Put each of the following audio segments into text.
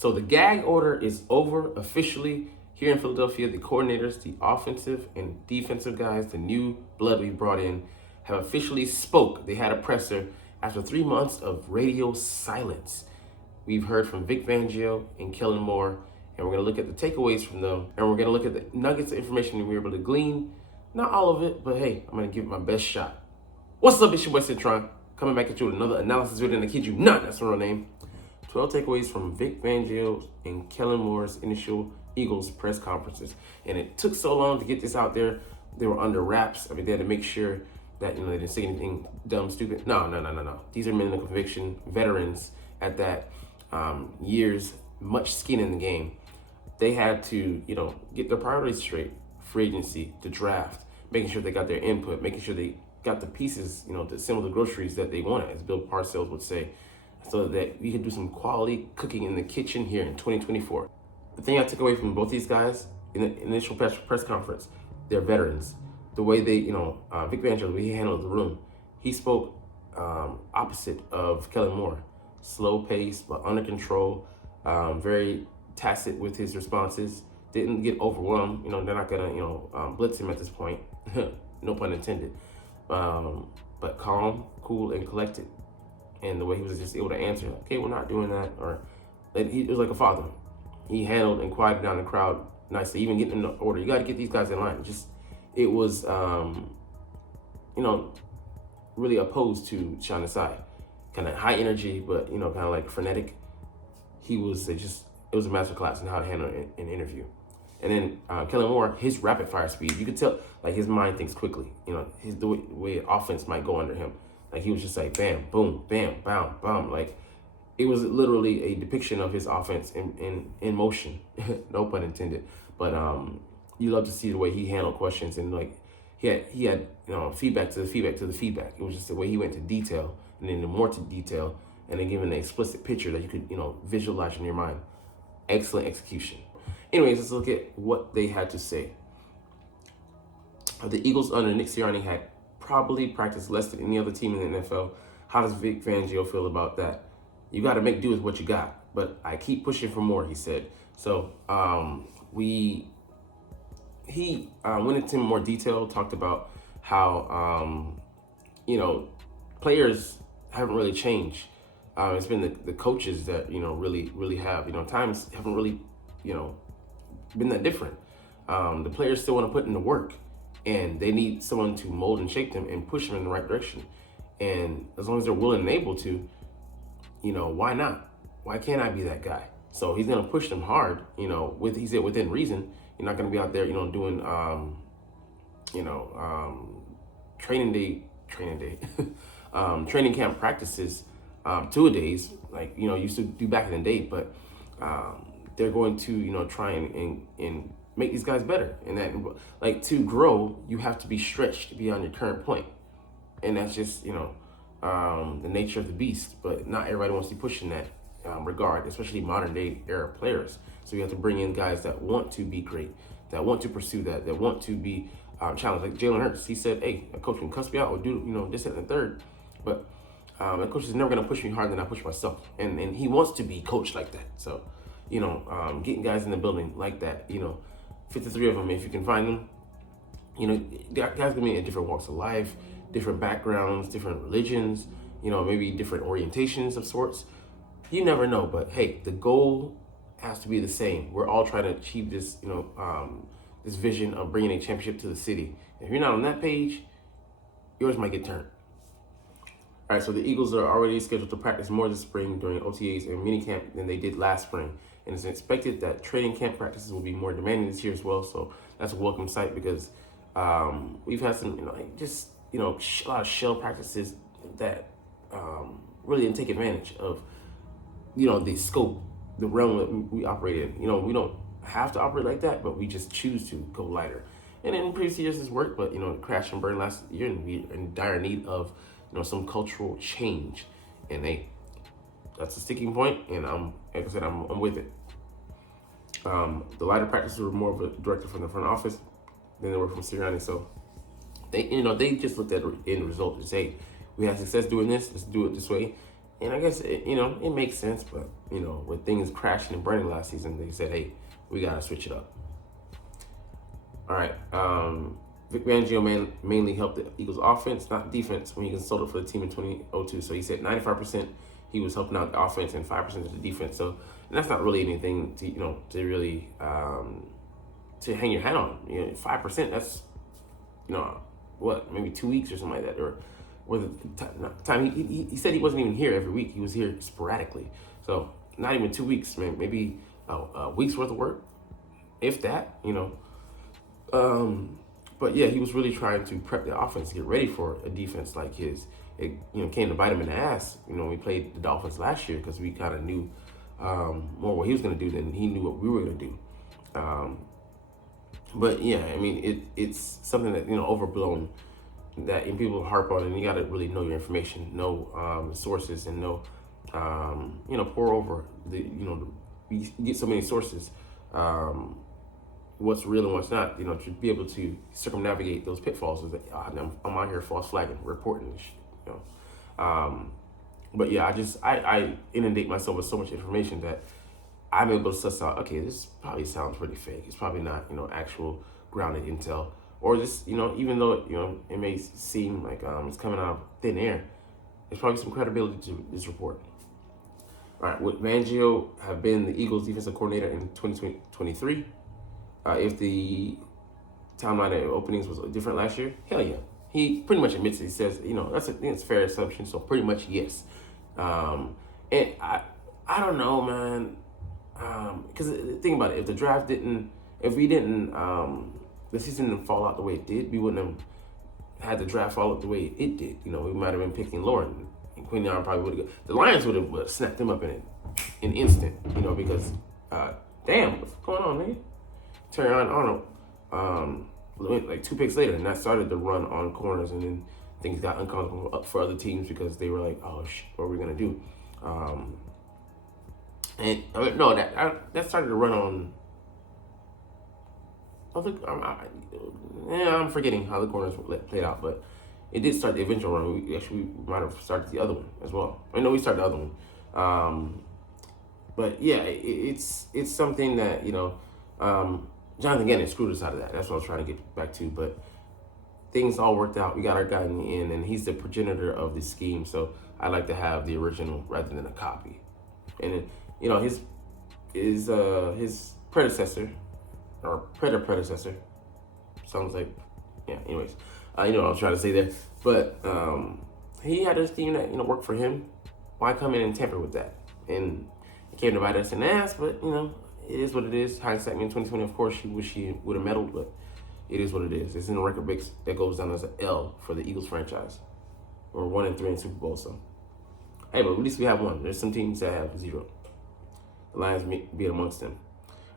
So the gag order is over officially here in Philadelphia. The coordinators, the offensive and defensive guys, the new blood we brought in, have officially spoke. They had a presser after 3 months of radio silence. We've heard from Vic Fangio and Kellen, and we're going to look at the takeaways from them, and we're going to look at the nuggets of information that we were able to glean. Not all of it, but hey, I'm going to give it my best shot. What's up, it's your boy Cintron, coming back at you with another analysis video, and I kid you not, that's my real name. 12 takeaways from Vic Fangio and Kellen Moore's initial Eagles press conferences. And it took so long to get this out there. They were under wraps. I mean, they had to make sure that, they didn't say anything dumb, stupid. No. These are men of conviction, veterans at that, years, much skin in the game. They had to, get their priorities straight. Free agency, the draft, making sure they got their input, making sure they got the pieces, to assemble the groceries that they wanted, as Bill Parcells would say, so that we could do some quality cooking in the kitchen here in 2024. The thing I took away from both these guys in the initial press conference, they're veterans. The way they, Vic Fangio, the way he handled the room, he spoke opposite of Kellen Moore. Slow pace, but under control, very tacit with his responses, didn't get overwhelmed. They're not gonna, blitz him at this point, no pun intended. But calm, cool, and collected. And the way he was just able to answer, okay, we're not doing that, or it was like a father. He handled and quieted down the crowd nicely, even getting in the order. You got to get these guys in line. It was, really opposed to Sean Desai. Kind of high energy, but, kind of like frenetic. It was a masterclass in how to handle an interview. And then Kellen Moore, his rapid fire speed, you could tell, like, his mind thinks quickly. The way offense might go under him. Like, he was just like, bam, boom, bam, bam, bam. Like, it was literally a depiction of his offense in motion. No pun intended. But you love to see the way he handled questions, and like he had feedback to the feedback to the feedback. It was just the way he went to detail, and then the more to detail, and then giving an explicit picture that you could visualize in your mind. Excellent execution. Anyways, let's look at what they had to say. The Eagles under Nick Sirianni had probably practiced less than any other team in the NFL. How does Vic Fangio feel about that? You got to make do with what you got, but I keep pushing for more, he said. So he went into more detail, talked about how, players haven't really changed. It's been the coaches that, really have, times haven't really, been that different. The players still want to put in the work, and they need someone to mold and shape them and push them in the right direction. And as long as they're willing and able to, why not? Why can't I be that guy? So he's going to push them hard, he said within reason. You're not going to be out there, doing, training camp practices, 2-a-days, like, used to do back in the day. But they're going to, try and make these guys better. And that, like, to grow, you have to be stretched beyond your current point. And that's just, the nature of the beast. But not everybody wants to be pushing that regard, especially modern day era players. So you have to bring in guys that want to be great, that want to pursue that want to be challenged. Like Jalen Hurts, he said, hey, a coach can cuss me out or do, this, that, and the third. But a coach is never going to push me harder than I push myself. And he wants to be coached like that. So, getting guys in the building like that, 53 of them, if you can find them, guys going to be in different walks of life, different backgrounds, different religions, maybe different orientations of sorts. You never know, but hey, the goal has to be the same. We're all trying to achieve this, this vision of bringing a championship to the city. If you're not on that page, yours might get turned. All right, so the Eagles are already scheduled to practice more this spring during OTAs and minicamp than they did last spring. And it's expected that training camp practices will be more demanding this year as well. So that's a welcome sight, because we've had some, a lot of shell practices that really didn't take advantage of, the scope, the realm that we operate in. We don't have to operate like that, but we just choose to go lighter. And in previous years, this worked, but, crash and burn last year, and we're in dire need of, some cultural change. And that's a sticking point, and like I said, I'm with it. The lighter practices were more of a directive from the front office than they were from Sirianni. So they just looked at the end result and say, we had success doing this, let's do it this way. And I guess it makes sense, but with things crashing and burning last season, they said, hey, we gotta switch it up. All right. Vic Fangio mainly helped the Eagles offense, not defense, when he consulted for the team in 2002. So he said 95% he was helping out the offense and 5% of the defense. So and that's not really anything to really to hang your hat on. 5%. That's what, maybe 2 weeks or something like that, or the time he said he wasn't even here every week. He was here sporadically. So not even 2 weeks, man. Maybe a week's worth of work, if that. But yeah, he was really trying to prep the offense, get ready for a defense like his. It came to bite him in the ass. We played the Dolphins last year because we kind of knew more what he was going to do than he knew what we were going to do. But yeah, I mean, it's something that overblown, that people harp on, and you got to really know your information, know sources, and know pour over you get so many sources. What's real and what's not, to be able to circumnavigate those pitfalls. Is that I'm out here false flagging, reporting, but yeah, I inundate myself with so much information that I'm able to suss out, okay, this probably sounds pretty fake. It's probably not, actual grounded intel, or just, even though it may seem like it's coming out of thin air, there's probably some credibility to this report. All right, would Fangio have been the Eagles defensive coordinator in 2023? If the timeline of openings was different last year? Hell yeah. He pretty much admits it. He says, that's a fair assumption. So pretty much yes. And I don't know, man. Because think about it. If the draft the season didn't fall out the way it did, we wouldn't have had the draft fall out the way it did. We might have been picking Lauren. And Quinion probably would have. The Lions would have snapped him up in an instant. Because damn, what's going on, man? Terry Arnold went like 2 picks later, and that started the run on corners, and then things got uncomfortable up for other teams because they were like, oh shit, what are we gonna do? That started to run on. I'm forgetting how the corners played out, but it did start the eventual run. We might have started the other one as well. I know we started the other one. But yeah, it's something that Jonathan Gannon screwed us out of that. That's what I was trying to get back to. But things all worked out. We got our guy in the end, and he's the progenitor of the scheme. So I like to have the original rather than a copy. And his predecessor or predecessor sounds like, yeah. Anyways, what I was trying to say there. But he had a scheme that worked for him. Why come in and tamper with that? And it came to bite us in the ass. But it is what it is. Hindsight, in 2020, of course, she wish she would have meddled, but it is what it is. It's in the record books that goes down as an L for the Eagles franchise. We're 1-3 in Super Bowl, so hey, but at least we have one. There's some teams that have 0. The Lions being amongst them.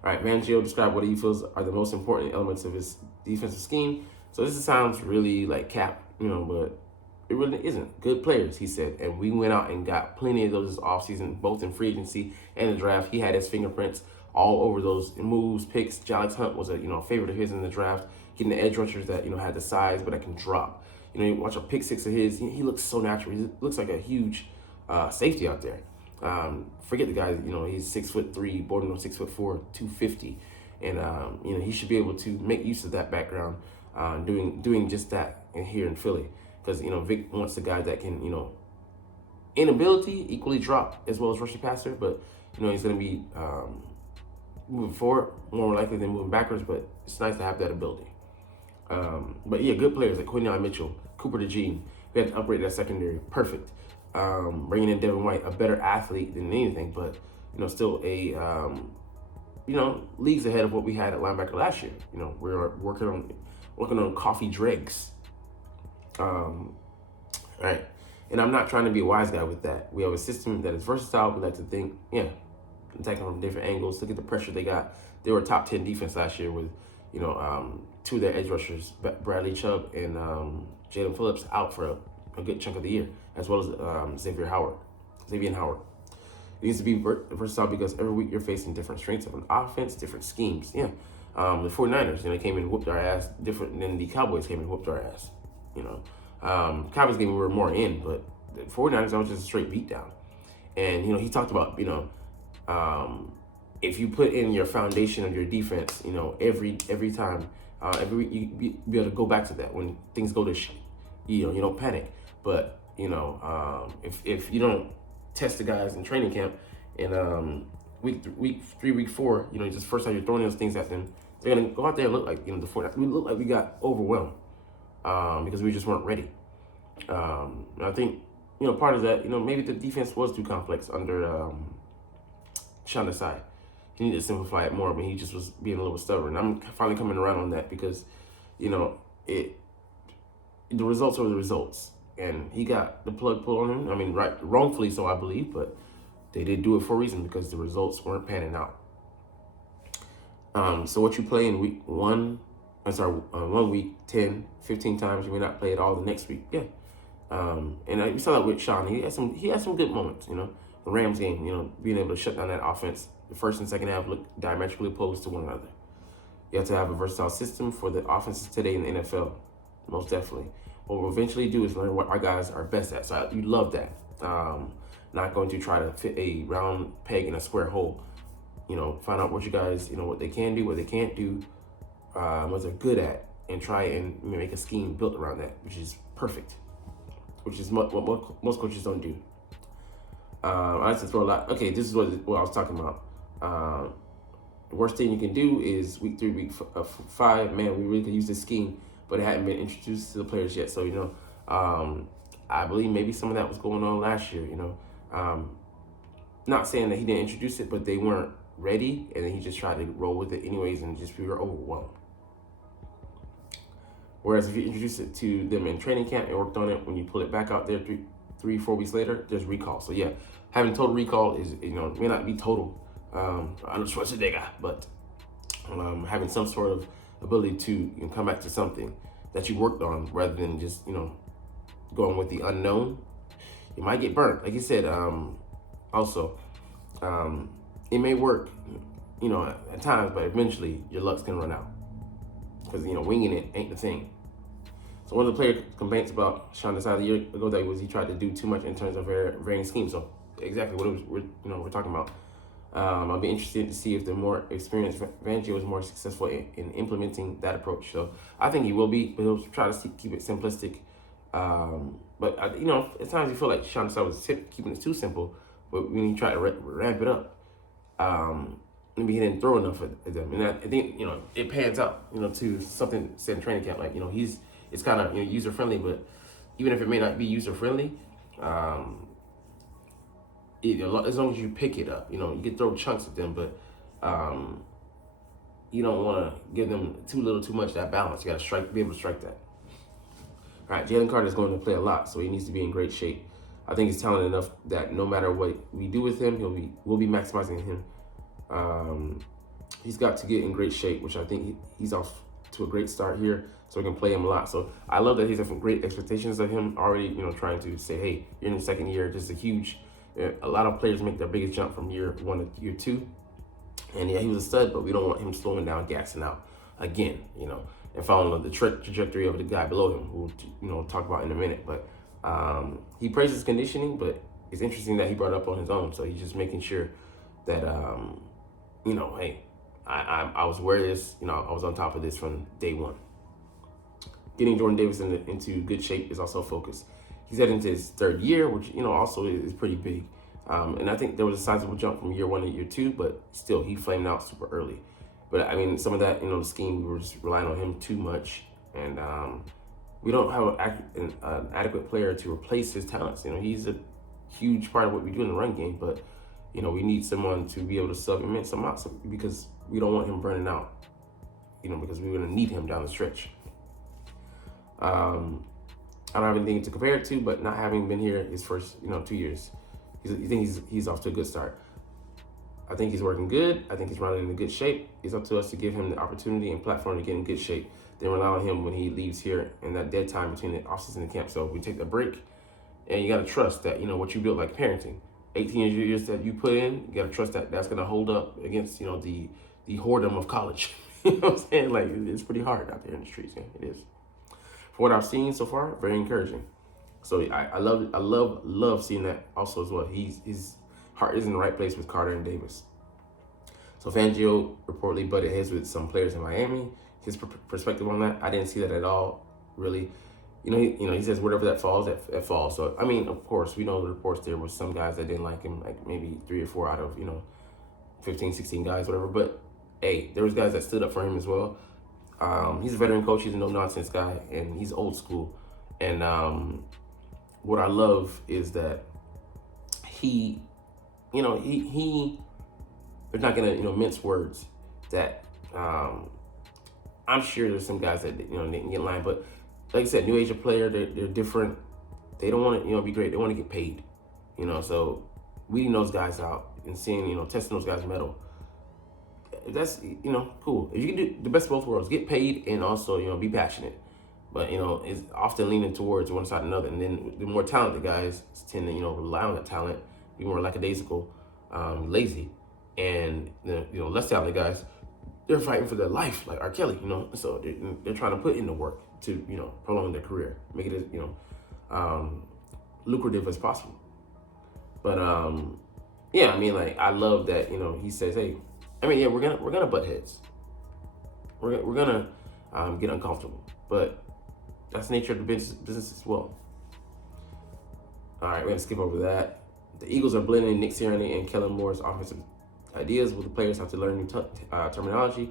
All right, Fangio described what he feels are the most important elements of his defensive scheme. So this sounds really like cap, but it really isn't. Good players, he said, and we went out and got plenty of those this offseason, both in free agency and the draft. He had his fingerprints all over those moves, picks. Alex Hunt was a favorite of his in the draft, getting the edge rushers that had the size but that can drop. You watch a pick 6 of his. He looks so natural. He looks like a huge safety out there. Forget the guy. He's 6'3", bordering on 6'4", 250, and he should be able to make use of that background, doing just that here in Philly. Because Vic wants a guy that can in ability equally drop as well as rush the passer, but he's going to be moving forward more likely than moving backwards, but it's nice to have that ability. But yeah, good players like Quinion Mitchell, Cooper DeJean. We had to upgrade that secondary. Perfect. Bringing in Devin White, a better athlete than anything, but still a leagues ahead of what we had at linebacker last year. We're working on coffee dregs. Right. And I'm not trying to be a wise guy with that. We have a system that is versatile. We like to think, attacking from different angles. Look at the pressure they got. They were a top 10 defense last year with, 2 of their edge rushers, Bradley Chubb and Jalen Phillips, out for a good chunk of the year, as well as Xavier Howard. It needs to be versatile because every week you're facing different strengths of an offense, different schemes. The 49ers, they came and whooped our ass different than the Cowboys came and whooped our ass. Cowboys game we were more in, but the 49ers, that was just a straight beatdown. And, he talked about, if you put in your foundation of your defense, every time, every week, you be able to go back to that when things go to shit. You don't panic. But, if you don't test the guys in training camp and week 3, week 4, just first time you're throwing those things at them, they're going to go out there and look like, we look like we got overwhelmed because we just weren't ready. I think, part of that, maybe the defense was too complex under Sean Desai. He needed to simplify it more, but he just was being a little stubborn. I'm finally coming around on that because, the results are the results. And he got the plug pulled on him. I mean, wrongfully so, I believe, but they did do it for a reason because the results weren't panning out. So what you play in week 1 week, 10, 15 times, you may not play it all the next week. Yeah. And we saw that with Sean. He had some good moments, The Rams game, being able to shut down that offense. The first and second half looked diametrically opposed to one another. You have to have a versatile system for the offenses today in the NFL, most definitely. What we'll eventually do is learn what our guys are best at. So you love that. Not going to try to fit a round peg in a square hole. Find out what you guys, what they can do, what they can't do, what they're good at, and try and make a scheme built around that, which is perfect, which is what most coaches don't do. I like to throw a lot. Okay, this is what I was talking about. The worst thing you can do is week 3, week 5, man, we really could use this scheme, but it hadn't been introduced to the players yet. So, I believe maybe some of that was going on last year, not saying that he didn't introduce it, but they weren't ready, and then he just tried to roll with it anyways, and we were overwhelmed. Whereas if you introduce it to them in training camp and worked on it, when you pull it back out there 3-4 weeks later, there's recall. So yeah, having total recall is, may not be total Arnold Schwarzenegger, but having some sort of ability to come back to something that you worked on rather than just, going with the unknown. You might get burnt. Like you said, also, it may work, at times, but eventually your luck's gonna run out. Because, winging it ain't the thing. So one of the player complaints about Sean Desai a year ago that was he tried to do too much in terms of varying schemes. So exactly what we're talking about. I'll be interested to see if the more experienced Fangio is more successful in implementing that approach. So I think he will be, but he'll try to keep it simplistic. But at times you feel like Sean Desai was keeping it too simple. But when you try to ramp it up, maybe he didn't throw enough at them. And I think, it pans out, to something said in training camp. Like, it's kind of, user-friendly, but even if it may not be user-friendly, as long as you pick it up, you can throw chunks at them, but you don't want to give them too little, too much, that balance. You got to be able to strike that. All right, Jalen Carter is going to play a lot, so he needs to be in great shape. I think he's talented enough that no matter what we do with him, we'll be maximizing him. He's got to get in great shape, which I think he's off to a great start here, so we can play him a lot. So I love that he's having great expectations of him already, trying to say, hey, you're in the second year. This is a lot of players make their biggest jump from year 1 to year 2. And yeah, he was a stud, but we don't want him slowing down, gassing out again, and following the trajectory of the guy below him, who we'll talk about in a minute. But he praises conditioning, but it's interesting that he brought it up on his own. So he's just making sure that, hey, I was aware of this, I was on top of this from day 1. Getting Jordan Davis into good shape is also a focus. He's heading into his 3rd year, which, also is pretty big. And I think there was a sizable jump from year 1 to year 2, but still, he flamed out super early. But I mean, some of that, the scheme, we were just relying on him too much. And we don't have an adequate player to replace his talents. He's a huge part of what we do in the run game, but, we need someone to be able to supplement some out because we don't want him burning out, because we're going to need him down the stretch. I don't have anything to compare it to, but not having been here his first, 2 years, he's off to a good start. I think he's working good. I think he's running in good shape. It's up to us to give him the opportunity and platform to get in good shape. Then rely on him when he leaves here in that dead time between the offseason and camp. So we take the break, and you got to trust that, what you built, like parenting, 18 years that you put in, you got to trust that that's going to hold up against, the whoredom of college. You know what I'm saying? Like, it's pretty hard out there in the streets. Yeah, it is. For what I've seen so far, very encouraging. So I love seeing that also as well. He's heart is in the right place with Carter and Davis. So Fangio reportedly butted heads with some players in Miami. His perspective on that, I didn't see that at all, really. He says whatever that falls, that falls. So, I mean, of course, we know the reports there were some guys that didn't like him, like maybe 3 or 4 out of, 15, 16 guys, whatever. But, hey, there was guys that stood up for him as well. He's a veteran coach. He's a no-nonsense guy, and he's old school. And what I love is that he they're not going to, mince words. That I'm sure there's some guys that, didn't get in line. But like I said, new age of player, they're different. They don't want to, be great. They want to get paid, So weeding those guys out and seeing, testing those guys' mettle. That's, cool. If you can do the best of both worlds, get paid and also, be passionate. But, it's often leaning towards one side or another. And then the more talented guys tend to, rely on that talent, be more lackadaisical, lazy. And the, less talented guys, they're fighting for their life, like R. Kelly, So they're trying to put in the work to, prolong their career, make it as, lucrative as possible. But, yeah, I mean, like, I love that, he says, hey, we're gonna butt heads. We're gonna get uncomfortable, but that's the nature of the business as well. All right, we're gonna skip over that. The Eagles are blending Nick Sirianni and Kellen Moore's offensive ideas, where the players have to learn new terminology.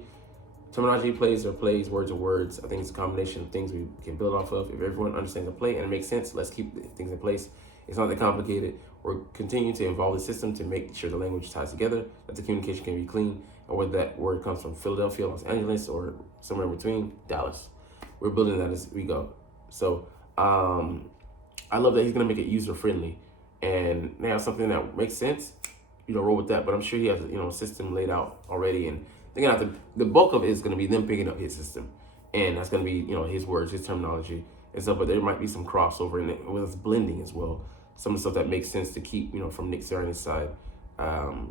Terminology, plays are plays, words are words. I think it's a combination of things we can build off of. If everyone understands the play and it makes sense, let's keep things in place. It's not that complicated. We're continuing to evolve the system to make sure the language ties together, that the communication can be clean, and whether that word comes from Philadelphia, Los Angeles, or somewhere in between, Dallas. We're building that as we go. So I love that he's going to make it user-friendly. And now something that makes sense, roll with that. But I'm sure he has a system laid out already. And they're going to have the bulk of it is going to be them picking up his system. And that's going to be, his words, his terminology and stuff. But there might be some crossover in it with blending as well. Some of the stuff that makes sense to keep, from Nick Sirianni's side.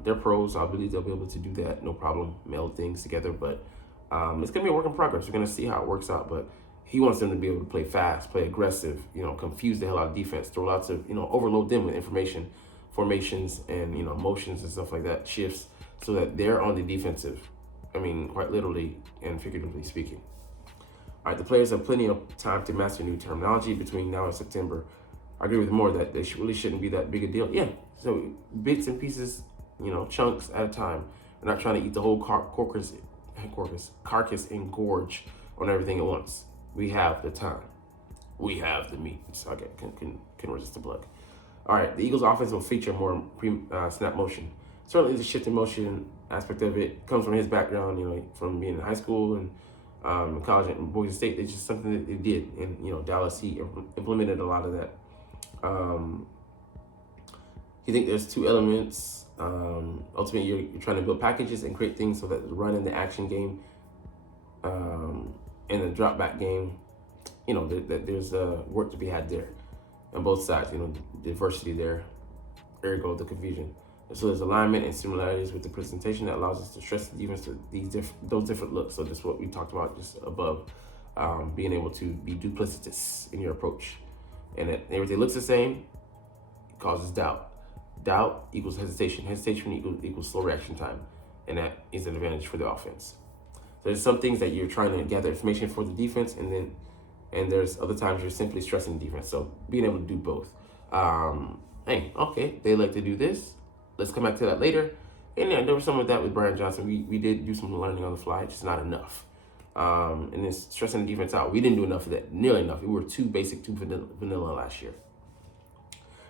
They're pros. I believe they'll be able to do that. No problem. Meld things together. But it's going to be a work in progress. We're going to see how it works out. But he wants them to be able to play fast, play aggressive, confuse the hell out of defense, throw lots of, overload them with information, formations, and, motions and stuff like that, shifts, so that they're on the defensive. Quite literally and figuratively speaking. All right, the players have plenty of time to master new terminology between now and September. I agree with Moore that they really shouldn't be that big a deal. Yeah, so bits and pieces, chunks at a time. We're not trying to eat the whole carcass and gorge on everything at once. We have the time. We have the meat. So I can resist the plug. All right, the Eagles' offense will feature more snap motion. Certainly the shift in motion aspect of it comes from his background, from being in high school and college at Boise State. It's just something that they did. And, Dallas, he implemented a lot of that. You think there's two elements. Ultimately, you're trying to build packages and create things so that the run in the action game and the drop back game, that there's work to be had there on both sides. Diversity there, ergo the confusion. So there's alignment and similarities with the presentation that allows us to stress the defense to those different looks. So just what we talked about just above, being able to be duplicitous in your approach. And that everything looks the same, it causes doubt. Doubt equals hesitation. Hesitation equals slow reaction time. And that is an advantage for the offense. There's some things that you're trying to gather information for the defense, and there's other times you're simply stressing the defense. So being able to do both. Hey, okay, they like to do this. Let's come back to that later. And yeah, there was some of that with Brian Johnson. We did do some learning on the fly, just not enough. And then stressing the defense out. We didn't do enough of that, nearly enough. We were too basic, too vanilla last year.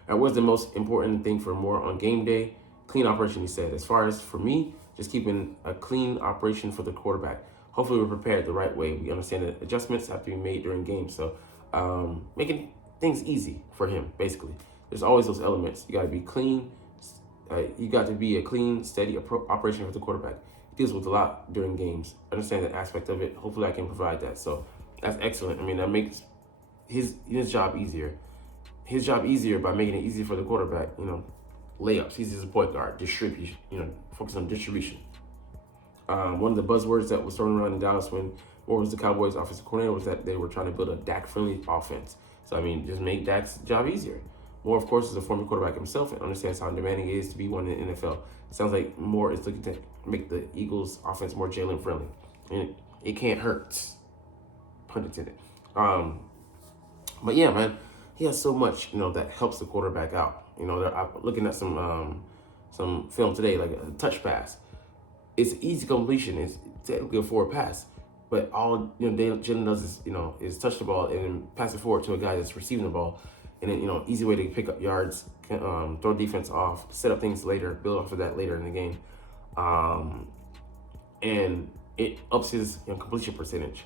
That was the most important thing for Moore on game day. Clean operation, he said. As far as for me, just keeping a clean operation for the quarterback. Hopefully we're prepared the right way. We understand that adjustments have to be made during games. So making things easy for him, basically. There's always those elements. You got to be clean. You got to be a clean, steady operation for the quarterback. He deals with a lot during games. Understand that aspect of it. Hopefully I can provide that. So that's excellent. That makes his job easier. His job easier by making it easy for the quarterback. Layups. He's just a point guard. Distribution. Focus on distribution. One of the buzzwords that was thrown around in Dallas when Moore was the Cowboys' offensive coordinator was that they were trying to build a Dak-friendly offense. So, just make Dak's job easier. Moore, of course, is a former quarterback himself and understands how demanding it is to be one in the NFL. Sounds like Moore is looking to make the Eagles' offense more Jalen friendly, and it can't hurt. Pun intended. But yeah, man, he has so much, that helps the quarterback out. I'm looking at some film today, like a touch pass. It's easy completion. It's technically a forward pass, but all Jalen does is touch the ball and then pass it forward to a guy that's receiving the ball, and then easy way to pick up yards, throw defense off, set up things later, build off of that later in the game, and it ups his completion percentage,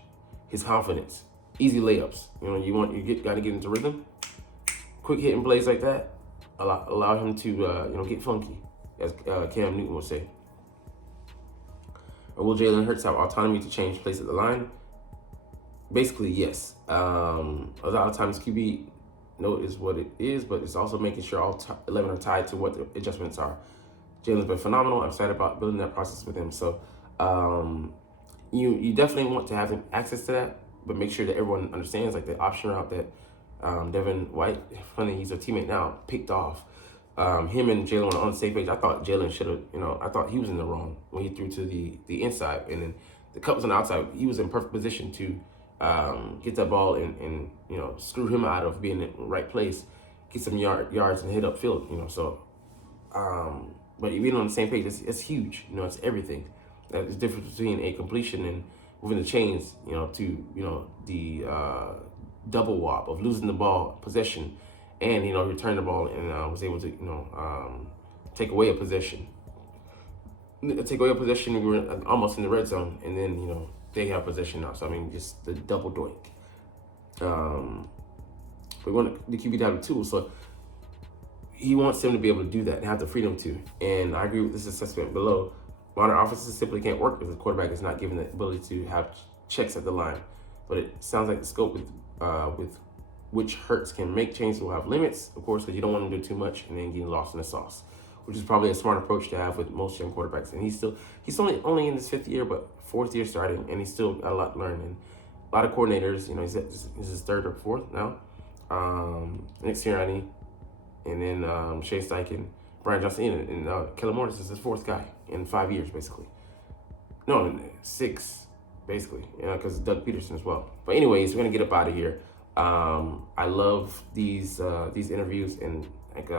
his confidence, easy layups. You got to get into rhythm, quick hitting plays like that, allow him to get funky, as Cam Newton would say. Or will Jalen Hurts have autonomy to change plays at the line? Basically, yes. A lot of times QB note is what it is, but it's also making sure all 11 are tied to what the adjustments are. Jalen's been phenomenal. I'm excited about building that process with him. So you definitely want to have him access to that, but make sure that everyone understands, like the option route that Devin White, funny, he's a teammate now, picked off. Him and Jalen were on the same page. I thought Jalen should have, I thought he was in the wrong when he threw to the inside, and then the cut was on the outside. He was in perfect position to get that ball and screw him out of being in the right place, get some yards and hit upfield. So, but being on the same page, it's huge. It's everything. There's a difference between a completion and moving the chains, to the double wop of losing the ball possession, and return the ball and was able to take away a possession. Take away a possession. We were almost in the red zone, and then they have possession now. So I mean, just the double doink. We want the QB to have a tool, so he wants him to be able to do that and have the freedom to. And I agree with this assessment below. Modern offenses simply can't work if the quarterback is not given the ability to have checks at the line. But it sounds like the scope with which Hurts can make changes will have limits, of course, because you don't want him to do too much and then get lost in the sauce, which is probably a smart approach to have with most young quarterbacks. And he's only in his 5th year, but 4th year starting, and he's still got a lot to learn. And a lot of coordinators, he's his 3rd or 4th now. Nick Sirianni, and then Shane Steichen, Brian Johnson, and Kellen Moore is his 4th guy in 5 years, basically. No, 6, basically, because Doug Peterson as well. But anyways, we're gonna get up out of here. I love these interviews, and like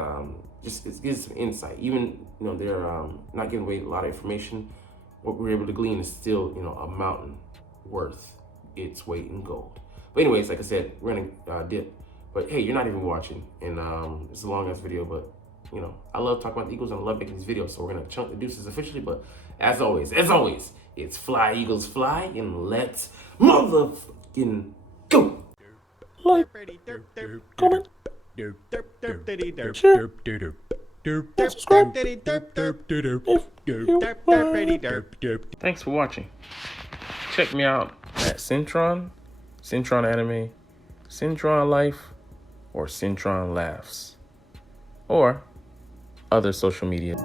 just it gives some insight. Even they're not giving away a lot of information. What we're able to glean is still a mountain worth its weight in gold. But anyways, like I said, we're gonna dip. But hey, you're not even watching, and it's a long ass video, but I love talking about the Eagles and I love making these videos. So we're gonna chunk the deuces officially. But as always, it's fly Eagles fly, and let's motherfucking go. Like, comment, share, and subscribe if you like. Thanks for watching. Check me out at Cintron Anime, Cintron Life, or Cintron Laughs, or other social media.